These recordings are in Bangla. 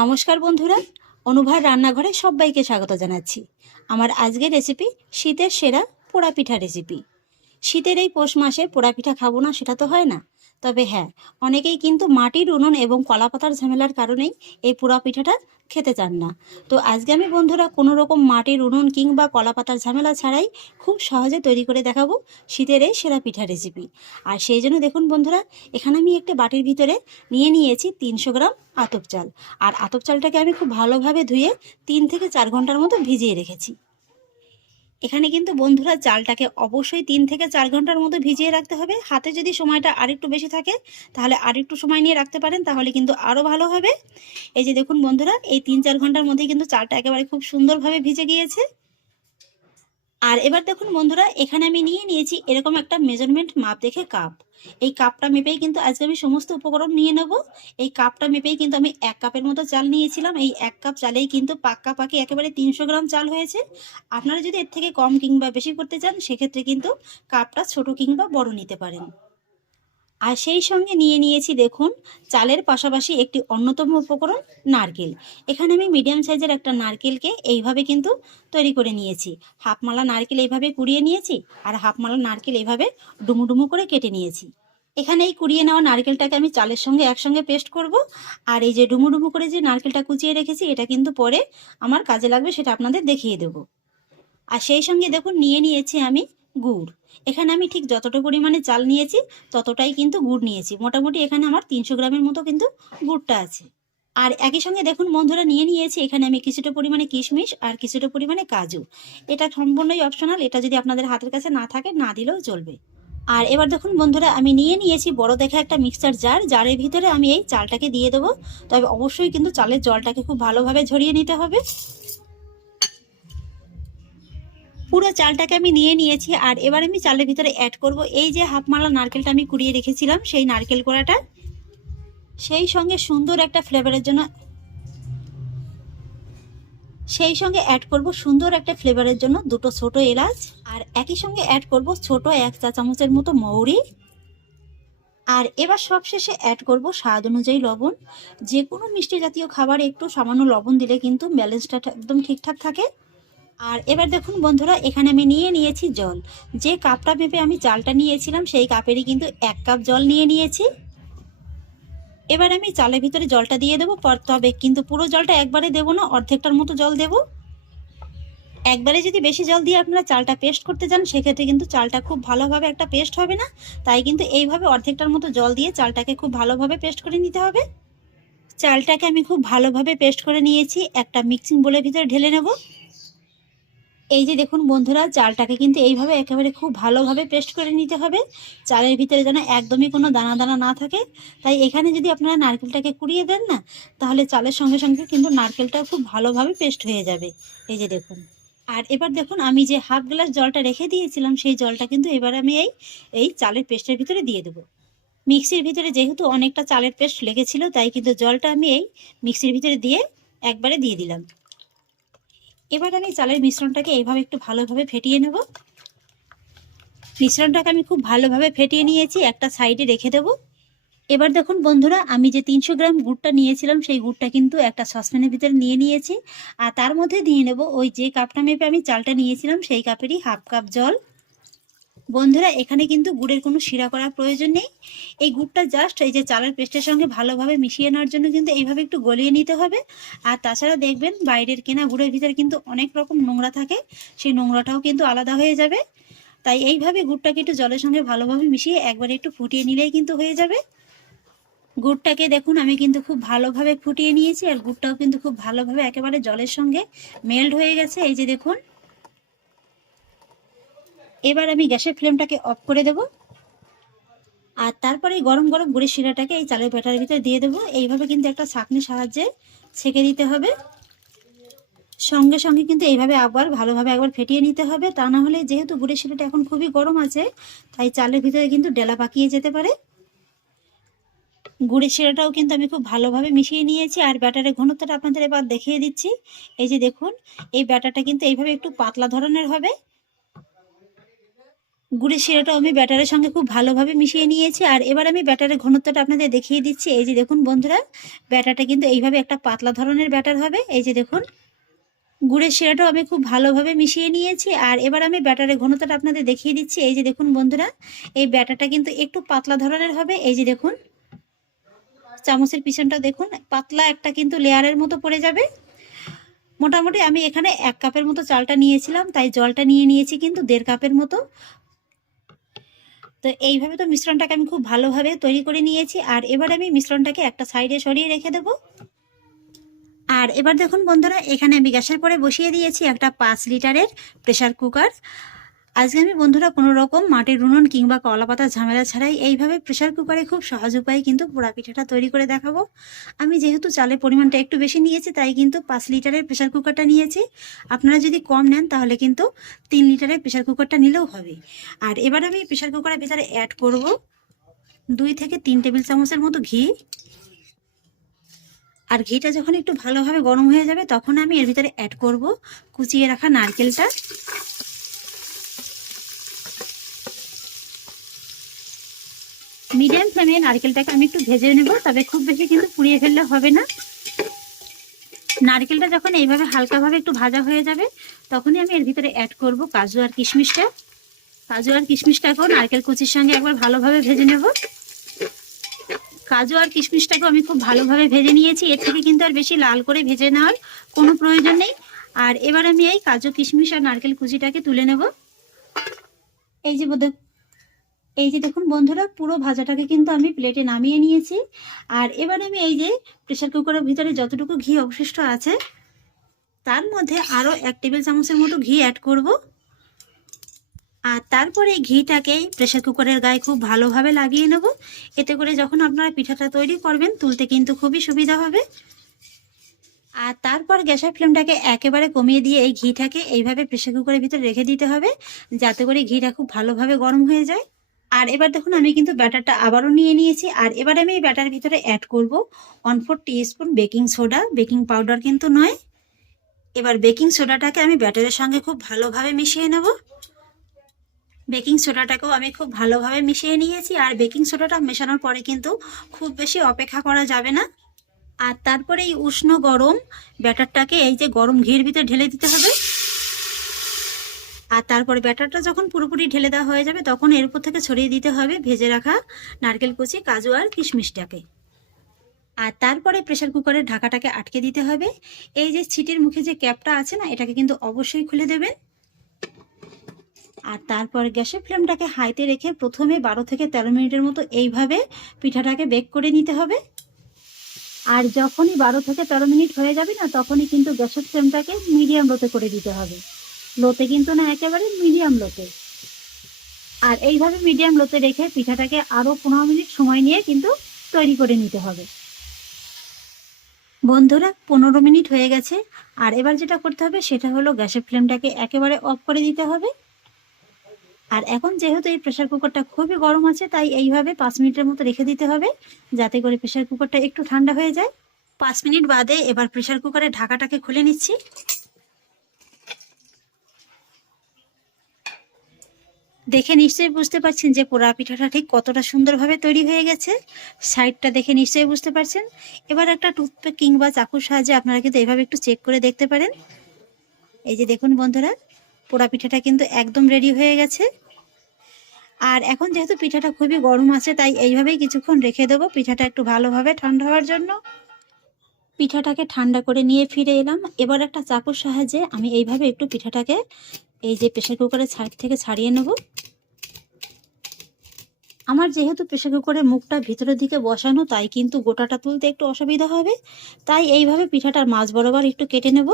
নমস্কার বন্ধুরা, অনুভার রান্নাঘরে সবাইকে স্বাগত জানাচ্ছি। আমার আজকের রেসিপি শীতের সেরা পোড়া পিঠা রেসিপি। শীতের এই পৌষ মাসে পোড়া পিঠা খাবো না সেটা তো হয় না, তবে হ্যাঁ, অনেকেই কিন্তু মাটির উনুন এবং কলাপাতার ঝামেলার কারণেই এই পোড়া পিঠাটা খেতে চান না। তো আজকে আমি বন্ধুরা কোনো রকম মাটির উনুন কিংবা কলাপাতার ঝামেলা ছাড়াই খুব সহজে তৈরি করে দেখাবো শীতের এই সেরা পিঠা রেসিপি। আর সেই জন্য দেখুন বন্ধুরা, এখানে আমি একটা বাটির ভিতরে নিয়েছি 300 গ্রাম আতপ চাল। আর আতপ চালটাকে আমি খুব ভালোভাবে ধুয়ে 3 থেকে 4 ঘন্টার মতো ভিজিয়ে রেখেছি। এখানে কিন্তু বন্ধুরা চালটাকে অবশ্যই 3 থেকে 4 ঘন্টার মতো ভিজিয়ে রাখতে হবে। হাতে যদি সময়টা আরেকটু বেশি থাকে তাহলে আরেকটু সময় নিয়ে রাখতে পারেন, তাহলে কিন্তু আরও ভালো হবে। এই যে দেখুন বন্ধুরা, এই 3-4 ঘন্টার মধ্যে কিন্তু চালটা একেবারে খুব সুন্দরভাবে ভিজে গিয়েছে। আর এবার দেখুন বন্ধুরা, এখানে আমি নিয়েছি এরকম একটা মেজারমেন্ট মাপ দেখে কাপ। এই কাপটা মেপেই কিন্তু আজকে আমি সমস্ত উপকরণ নিয়ে নেব। এই কাপটা মেপেই কিন্তু আমি 1 কাপের মতো চাল নিয়েছিলাম। এই 1 কাপ চালেই কিন্তু পাক্কাপাকি একেবারে 300 গ্রাম চাল হয়েছে। আপনারা যদি এর থেকে কম কিংবা বেশি করতে চান সেক্ষেত্রে কিন্তু কাপটা ছোট কিংবা বড় নিতে পারেন। আর সেই সঙ্গে নিয়েছি দেখুন চালের পাশাপাশি একটি অন্যতম উপকরণ, নারকেল। এখানে আমি মিডিয়াম সাইজের একটা নারকেলকে এইভাবে কিন্তু তৈরি করে নিয়েছি। হাফমালা নারকেল এইভাবে কুড়িয়ে নিয়েছি, আর হাফমালা নারকেল এইভাবে ডুমু ডুমু করে কেটে নিয়েছি। এখানে এই কুড়িয়ে নেওয়া নারকেলটাকে আমি চালের সঙ্গে একসঙ্গে পেস্ট করব। আর এই যে ডুমু ডুমু করে যে নারকেলটা কুচিয়ে রেখেছি এটা কিন্তু পরে আমার কাজে লাগবে, সেটা আপনাদের দেখিয়ে দেব। আর সেই সঙ্গে দেখুন নিয়েছি আমি গুড়। এখানে আমি ঠিক যতটা পরিমাণে চাল নিয়েছি ততটাই কিন্তু গুড় নিয়েছি। মোটামুটি এখানে আমার 300 গ্রামের মতো কিন্তু গুড়টা আছে। আর একই সঙ্গে দেখুন বন্ধুরা, নিয়েছি এখানে আমি কিছুটা পরিমাণে কিশমিশ আর কিছুটা পরিমাণে কাজু। এটা সম্পূর্ণই অপশনাল, এটা যদি আপনাদের হাতের কাছে না থাকে না দিলেও চলবে। আর এবার দেখুন বন্ধুরা, আমি নিয়েছি বড় দেখা একটা মিক্সার জার। জারের ভিতরে আমি এই চালটাকে দিয়ে দেবো, তবে অবশ্যই কিন্তু চালের জলটাকে খুব ভালোভাবে ঝরিয়ে নিতে হবে। পুরো চালটাকে আমি নিয়েছি। আর এবার আমি চালের ভিতরে অ্যাড করব এই যে হাফমালা নারকেলটা আমি কুড়িয়ে রেখেছিলাম, সেই নারকেল কোড়াটা। সেই সঙ্গে সুন্দর একটা ফ্লেভারের জন্য অ্যাড করব সুন্দর একটা ফ্লেভারের জন্য দুটো ছোট এলাচ। আর একই সঙ্গে অ্যাড করব ছোট 1 চা চামচের মতো মৌরি। আর এবার সবশেষে অ্যাড করব স্বাদ অনুযায়ী লবণ। যে কোনো মিষ্টি জাতীয় খাবারে একটু সামান্য লবণ দিলে কিন্তু ব্যালেন্সটা একদম ঠিকঠাক থাকে। আর এবার দেখুন বন্ধুরা, এখানে আমি নিয়েছি জল। যে কাপটা মেপে আমি চালটা নিয়েছিলাম সেই কাপেরই কিন্তু 1 কাপ জল নিয়েছি। এবার আমি চালের ভিতরে জলটা দিয়ে দেবো, তবে কিন্তু পুরো জলটা একবারে দেবো না, অর্ধেকটার মতো জল দেব। একবারে যদি বেশি জল দিয়ে আপনারা চালটা পেস্ট করতে যান সেক্ষেত্রে কিন্তু চালটা খুব ভালোভাবে একটা পেস্ট হবে না। তাই কিন্তু এইভাবে অর্ধেকটার মতো জল দিয়ে চালটাকে খুব ভালোভাবে পেস্ট করে নিতে হবে। চালটাকে আমি খুব ভালোভাবে পেস্ট করে নিয়েছি, একটা মিক্সিং বোলের ভিতরে ঢেলে নেব। এই যে দেখুন বন্ধুরা, চালটাকে কিন্তু এইভাবে একেবারে খুব ভালোভাবে পেস্ট করে নিতে হবে। চালের ভিতরে যেন একদমই কোনো দানা দানা না থাকে। তাই এখানে যদি আপনারা নারকেলটাকে কুড়িয়ে দেন না, তাহলে চালের সঙ্গে সঙ্গে কিন্তু নারকেলটা খুব ভালোভাবে পেস্ট হয়ে যাবে। এই যে দেখুন। আর এবার দেখুন, আমি যে হাফ গ্লাস জলটা রেখে দিয়েছিলাম সেই জলটা কিন্তু এবার আমি এই চালের পেস্টের ভিতরে দিয়ে দেবো। মিক্সির ভিতরে যেহেতু অনেকটা চালের পেস্ট লেগেছিল, তাই কিন্তু জলটা আমি এই মিক্সির ভিতরে দিয়ে একবারে দিয়ে দিলাম। এবার আমি চালের মিশ্রণটাকে এইভাবে একটু ভালোভাবে ফেটিয়ে নেব। মিশ্রণটাকে আমি খুব ভালোভাবে ফেটিয়ে নিয়েছি, একটা সাইডে রেখে দেব। এবার দেখুন বন্ধুরা, আমি যে 300 গ্রাম গুড়টা নিয়েছিলাম সেই গুড়টা কিন্তু একটা সসপ্যানের ভিতরে নিয়েছি। আর তার মধ্যে দিয়ে নেব ওই যে কাপটা মেপে আমি চালটা নিয়েছিলাম সেই কাপেরই হাফ কাপ জল। বন্ধুরা, এখানে কিন্তু গুড়ের কোনো শিরা করার প্রয়োজন নেই। এই গুড়টা জাস্ট এই যে চালের পেস্টের সঙ্গে ভালোভাবে মিশিয়ে নেওয়ার জন্য কিন্তু এইভাবে একটু গলিয়ে নিতে হবে। আর তাছাড়া দেখবেন বাইরের কেনা গুড়ের ভিতরে কিন্তু অনেক রকম নোংরা থাকে, সেই নোংরাটাও কিন্তু আলাদা হয়ে যাবে। তাই এইভাবে গুড়টাকে একটু জলের সঙ্গে ভালোভাবে মিশিয়ে একবার একটু ফুটিয়ে নিলেই কিন্তু হয়ে যাবে। গুড়টাকে দেখুন আমি কিন্তু খুব ভালোভাবে ফুটিয়ে নিয়েছি, আর গুড়টাও কিন্তু খুব ভালোভাবে একেবারে জলের সঙ্গে মেল্ট হয়ে গেছে। এই যে দেখুন। এবার আমি গ্যাসের ফ্লেমটাকে অফ করে দেব। আর তারপরে গরম গরম গুড়ের শিরাটাকে এই চালের ব্যাটারের ভিতরে দিয়ে দেবো। এইভাবে কিন্তু একটা ছাঁকনির সাহায্যে ছেঁকে দিতে হবে। সঙ্গে সঙ্গে কিন্তু এইভাবে আবার ভালোভাবে একবার ফেটিয়ে নিতে হবে, তা না হলে যেহেতু গুড়ের শিরাটা এখন খুবই গরম আছে তাই চালের ভিতরে কিন্তু ডেলা পাকিয়ে যেতে পারে। গুড়ের শিরাটাও কিন্তু আমি খুব ভালোভাবে মিশিয়ে নিয়েছি। আর ব্যাটারের ঘনত্বটা আপনাদের এবার দেখিয়ে দিচ্ছি। এই যে দেখুন, এই ব্যাটারটা কিন্তু এইভাবে একটু পাতলা ধরনের হবে। গুড়ের শিরাটা আমি ব্যাটারের সঙ্গে খুব ভালোভাবে মিশিয়ে নিয়েছি। আর এবার আমি ব্যাটারের ঘনত্বটা আপনাদের দেখিয়ে দিচ্ছি। এই যে দেখুন বন্ধুরা, ব্যাটারটা কিন্তু এইভাবে একটা পাতলা ধরনের ব্যাটার হবে। এই যে দেখুন, গুড়ের শিরাটাও আমি খুব ভালোভাবে মিশিয়ে নিয়েছি। আর এবার আমি ব্যাটারের ঘনত্বটা আপনাদের দেখিয়ে দিচ্ছি। এই যে দেখুন বন্ধুরা, এই ব্যাটারটা কিন্তু একটু পাতলা ধরনের হবে। এই যে দেখুন, চামচের পিছনটা দেখুন, পাতলা একটা কিন্তু লেয়ারের মতো পড়ে যাবে। মোটামুটি আমি এখানে 1 কাপের মতো চালটা নিয়েছিলাম, তাই জলটা নিয়ে নিয়েছি কিন্তু 1.5 কাপের মতো। তো এইভাবে তো মিশ্রণটাকে আমি খুব ভালোভাবে তৈরি করে নিয়েছি। আর এবার আমি মিশ্রণটাকে একটা সাইডে সরিয়ে রেখে দেবো। আর এবার দেখুন বন্ধুরা, এখানে আমি গ্যাসের পরে বসিয়ে দিয়েছি একটা 5 লিটারের প্রেসার কুকার। আজকে আমি বন্ধুরা কোনো রকম মাটির উনুন কিংবা কলা পাতা ঝামেলা ছাড়াই এইভাবে প্রেসার কুকারে খুব সহজ উপায়ে কিন্তু পোড়া পিঠাটা তৈরি করে দেখাবো। আমি যেহেতু চালের পরিমাণটা একটু বেশি নিয়েছি, তাই কিন্তু 5 লিটারের প্রেসার কুকারটা নিয়েছি। আপনারা যদি কম নেন তাহলে কিন্তু 3 লিটারের প্রেসার কুকারটা নিলেও হবে। আর এবার আমি প্রেসার কুকারের ভিতরে অ্যাড করব 2 থেকে 3 টেবিল চামচের মতো ঘি। আর ঘিটা যখন একটু ভালোভাবে গরম হয়ে যাবে, তখন আমি এর ভিতরে অ্যাড করব কুচিয়ে রাখা নারকেলটা। মিডিয়াম ফ্লেমে নারকেলটাকে আমি একটু ভেজে নেব, তবে খুব বেশি কিন্তু পুড়িয়ে ফেললে হবে না। নারকেলটা যখন এইভাবে হালকাভাবে একটু ভাজা হয়ে যাবে, তখনই আমি এর ভিতরে অ্যাড করব কাজু আর কিশমিশটা। কাজু আর কিশমিশটাকেও নারকেল কুচির সঙ্গে একবার ভালোভাবে ভেজে নেব। কাজু আর কিশমিশটাকেও আমি খুব ভালোভাবে ভেজে নিয়েছি। এর থেকে কিন্তু আর বেশি লাল করে ভেজে নেওয়ার কোনো প্রয়োজন নেই। আর এবার আমি এই কাজু কিশমিশ আর নারকেল কুচিটাকে তুলে নেব। এই যে দেখুন বন্ধুরা, পুরো ভাজাটাকে কিন্তু আমি প্লেটে নামিয়ে নিয়েছি। আর এবার আমি এই যে প্রেসার কুকারের ভিতরে যতটুকু ঘি অবশিষ্ট আছে, তার মধ্যে আরও 1 টেবিল চামচের মতো ঘি অ্যাড করব। আর তারপরে এই ঘিটাকে প্রেসার কুকারের গায়ে খুব ভালোভাবে লাগিয়ে নেব। এতে করে যখন আপনারা পিঠাটা তৈরি করবেন, তুলতে কিন্তু খুবই সুবিধা হবে। আর তারপর গ্যাসের ফ্লেমটাকে একেবারে কমিয়ে দিয়ে এই ঘিটাকে এইভাবে প্রেসার কুকারের ভিতরে রেখে দিতে হবে, যাতে করে ঘিটা খুব ভালোভাবে গরম হয়ে যায়। আর এবার দেখুন, আমি কিন্তু ব্যাটারটা আবারও নিয়ে নিয়েছি। আর এবার আমি এই ব্যাটার ভিতরে অ্যাড করব 1/4 teaspoon baking soda, baking powder কিন্তু নয়। এবার বেকিং সোডাটাকে আমি ব্যাটারের সঙ্গে খুব ভালোভাবে মিশিয়ে নেব। বেকিং সোডাটাকেও আমি খুব ভালোভাবে মিশিয়ে নিয়েছি। আর বেকিং সোডাটা মেশানোর পরে কিন্তু খুব বেশি অপেক্ষা করা যাবে না। আর তারপরে এই উষ্ণ গরম ব্যাটারটাকে এই যে গরম ঘির ভিতরে ঢেলে দিতে হবে। আর তারপরে ব্যাটারটা যখন পুরোপুরি ঢেলে দেওয়া হয়ে যাবে, তখন এর উপর থেকে ছড়িয়ে দিতে হবে ভেজে রাখা নারকেল কুচি, কাজু আর কিশমিশটাকে। আর তারপরে প্রেসার কুকারের ঢাকাটাকে আটকে দিতে হবে। এই যে ছিটির মুখে যে ক্যাপটা আছে না, এটাকে কিন্তু অবশ্যই খুলে দেবেন। আর তারপর গ্যাসের ফ্লেমটাকে হাইতে রেখে প্রথমে 12 থেকে 13 মিনিটের মতো এইভাবে পিঠাটাকে বেক করে নিতে হবে। আর যখনই 12 থেকে 13 মিনিট হয়ে যাবে না, তখনই কিন্তু গ্যাসের ফ্লেমটাকে মিডিয়াম লোতে করে দিতে হবে। লোতে কিন্তু না, একেবারে মিডিয়াম লোতে। আর এইভাবে মিডিয়াম লোতে রেখে পিঠাটাকে আরও 15 মিনিট সময় নিয়ে কিন্তু তৈরি করে নিতে হবে। বন্ধুরা, 15 মিনিট হয়ে গেছে। আর এবার যেটা করতে হবে সেটা হলো গ্যাসের ফ্লেমটাকে একেবারে অফ করে দিতে হবে। আর এখন যেহেতু এই প্রেসার কুকারটা খুবই গরম আছে, তাই এইভাবে 5 মিনিটের মতো রেখে দিতে হবে, যাতে করে প্রেসার কুকারটা একটু ঠান্ডা হয়ে যায়। 5 মিনিট বাদে এবার প্রেসার কুকারের ঢাকাটাকে খুলে নিচ্ছি। দেখে নিশ্চয়ই বুঝতে পারছেন যে পোড়া পিঠাটা ঠিক কতটা সুন্দরভাবে তৈরি হয়ে গেছে। সাইডটা দেখে নিশ্চয়ই বুঝতে পারছেন। এবার একটা টুথপিক কিংবা চাকুর সাহায্যে আপনারা কিন্তু এইভাবে একটু চেক করে দেখতে পারেন। এই যে দেখুন বন্ধুরা, পোড়া পিঠাটা কিন্তু একদম রেডি হয়ে গেছে। আর এখন যেহেতু পিঠাটা খুবই গরম আছে, তাই এইভাবেই কিছুক্ষণ রেখে দেবো পিঠাটা একটু ভালোভাবে ঠান্ডা হওয়ার জন্য। পিঠাটাকে ঠান্ডা করে নিয়ে ফিরে এলাম। এবার একটা চাকুর সাহায্যে আমি এইভাবে একটু পিঠাটাকে এই যে প্রেসার কুকারের সাইড থেকে ছাড়িয়ে নেব। আমার যেহেতু প্রেসার কুকারের মুখটা ভিতরের দিকে বসানো, তাই কিন্তু গোটাটা তুলতে একটু অসুবিধা হবে। তাই এইভাবে পিঠাটার মাঝ বরাবর একটু কেটে নেব।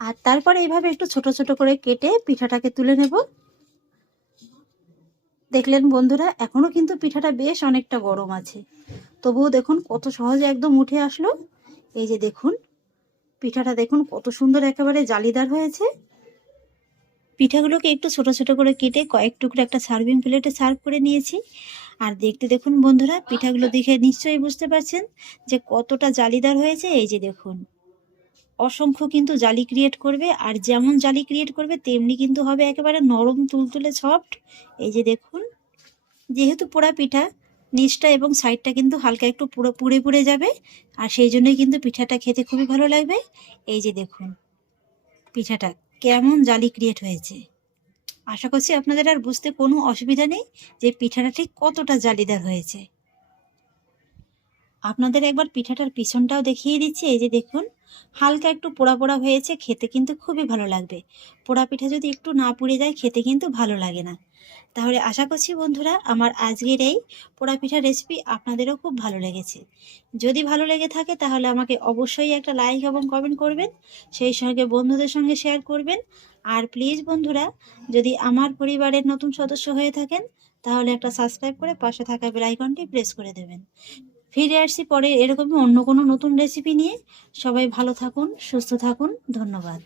আর তারপর এইভাবে একটু ছোট ছোট করে কেটে পিঠাটাকে তুলে নেব। দেখলেন বন্ধুরা, এখনো কিন্তু পিঠাটা বেশ অনেকটা গরম আছে, তবুও দেখুন কত সহজে একদম উঠে আসলো। এই যে দেখুন, পিঠাটা দেখুন কত সুন্দর একেবারে জালিদার হয়েছে। পিঠাগুলোকে একটু ছোট ছোট করে কেটে কয়েক টুকরো একটা সার্ভিং প্লেটে সার্ভ করে নিয়েছি। আর দেখতে দেখুন বন্ধুরা, পিঠাগুলো দেখে নিশ্চয়ই বুঝতে পারছেন যে কতটা জালিদার হয়েছে। এই যে দেখুন, অসংখ্য কিন্তু জালি ক্রিয়েট করবে, আর যেমন জালি ক্রিয়েট করবে তেমনি কিন্তু হবে একেবারে নরম তুলতুলে সফট। এই যে দেখুন, যেহেতু পোড়া পিঠা নিচটা এবং সাইডটা কিন্তু হালকা একটু পুড়ে পুড়ে যাবে, আর সেই জন্যই কিন্তু পিঠাটা খেতে খুবই ভালো লাগবে। এই যে দেখুন পিঠাটা কেমন জালি ক্রিয়েট হয়েছে। আশা করছি আপনাদের আর বুঝতে কোনো অসুবিধা নেই যে পিঠাটা ঠিক কতটা জালিদার হয়েছে। আপনাদের একবার পিঠাটার পিছনটাও দেখিয়ে দিচ্ছি। এই যে দেখুন, হালকা একটু পোড়া পোড়া হয়েছে, খেতে কিন্তু খুবই ভালো লাগবে। পোড়া পিঠা যদি একটু না পুড়ে যায় খেতে কিন্তু ভালো লাগে না। তাহলে আশা করছি বন্ধুরা আমার আজকের এই পোড়া পিঠার রেসিপি আপনাদেরও খুব ভালো লেগেছে। যদি ভালো লেগে থাকে তাহলে আমাকে অবশ্যই একটা লাইক এবং কমেন্ট করবেন, সেই সঙ্গে বন্ধুদের সঙ্গে শেয়ার করবেন। আর প্লিজ বন্ধুরা, যদি আমার পরিবারের নতুন সদস্য হয়ে থাকেন তাহলে একটা সাবস্ক্রাইব করে পাশে থাকা বেল আইকনটি প্রেস করে দেবেন। ফিরে আসছি পরে এরকমই অন্য কোনো নতুন রেসিপি নিয়ে। সবাই ভালো থাকুন, সুস্থ থাকুন, ধন্যবাদ।